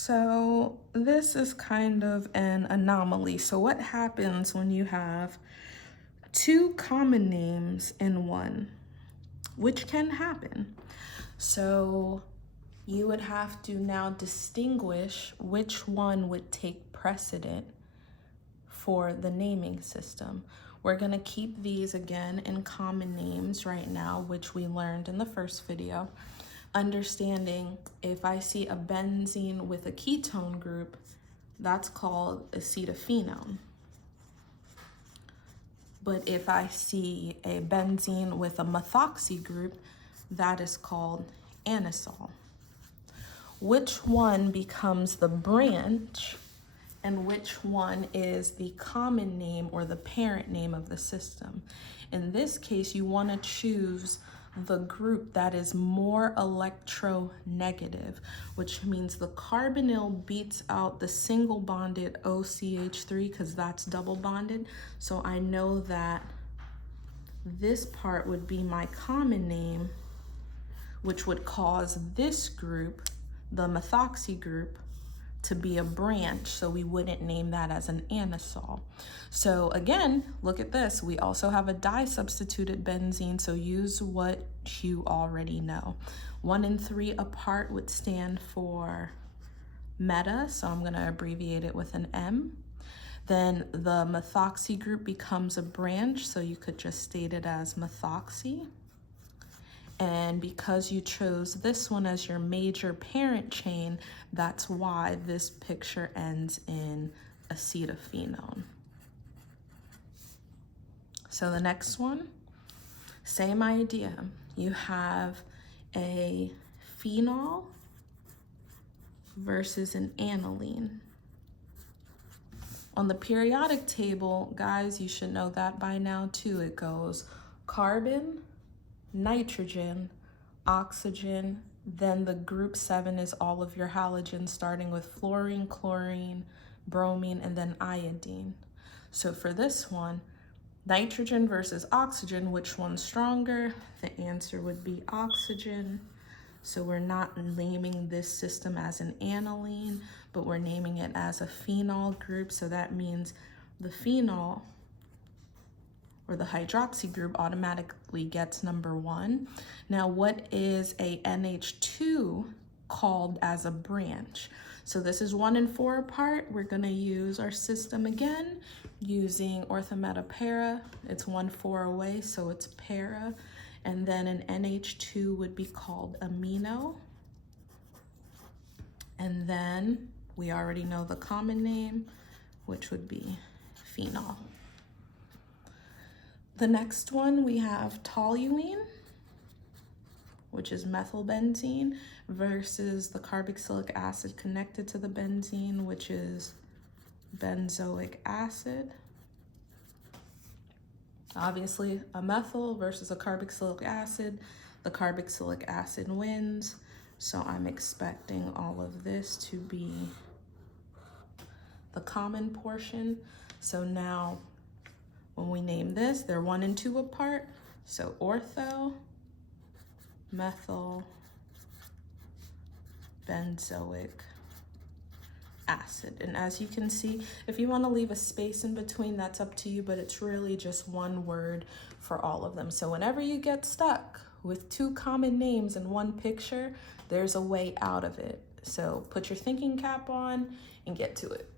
So this is kind of an anomaly. So what happens when you have two common names in one, which can happen? So you would have to now distinguish which one would take precedent for the naming system. We're gonna keep these again in common names right now, which we learned in the first video. Understanding if I see a benzene with a ketone group, that's called acetophenone. But if I see a benzene with a methoxy group, that is called anisole. Which one becomes the branch and which one is the common name or the parent name of the system? In this case, you want to choose the group that is more electronegative, which means the carbonyl beats out the single bonded OCH3 because that's double bonded. So I know that this part would be my common name, which would cause this group, the methoxy group, to be a branch, so we wouldn't name that as an anisole. So again, look at this. We also have a di-substituted benzene, so use what you already know. 1 and 3 apart would stand for meta, so I'm gonna abbreviate it with an M. Then the methoxy group becomes a branch, so you could just state it as methoxy. And because you chose this one as your major parent chain, that's why this picture ends in acetophenone. So the next one, same idea. You have a phenol versus an aniline. On the periodic table, guys, you should know that by now too. It goes carbon, nitrogen, oxygen, then the group 7 is all of your halogens starting with fluorine, chlorine, bromine, and then iodine. So for this one, nitrogen versus oxygen, which one's stronger? The answer would be oxygen. So we're not naming this system as an aniline, but we're naming it as a phenol group. So that means the phenol or the hydroxy group automatically gets number 1. Now, what is a NH2 called as a branch? So this is 1 and 4 apart. We're gonna use our system again using orthometa para. It's 1, 4 away, so it's para. And then an NH2 would be called amino. And then we already know the common name, which would be phenol. The next one, we have toluene, which is methylbenzene, versus the carboxylic acid connected to the benzene, which is benzoic acid. Obviously, a methyl versus a carboxylic acid. The carboxylic acid wins, so I'm expecting all of this to be the common portion. So now, when we name this, they're 1 and 2 apart. So ortho, methyl, benzoic acid. And as you can see, if you want to leave a space in between, that's up to you, but it's really just one word for all of them. So whenever you get stuck with 2 common names in one picture, there's a way out of it. So put your thinking cap on and get to it.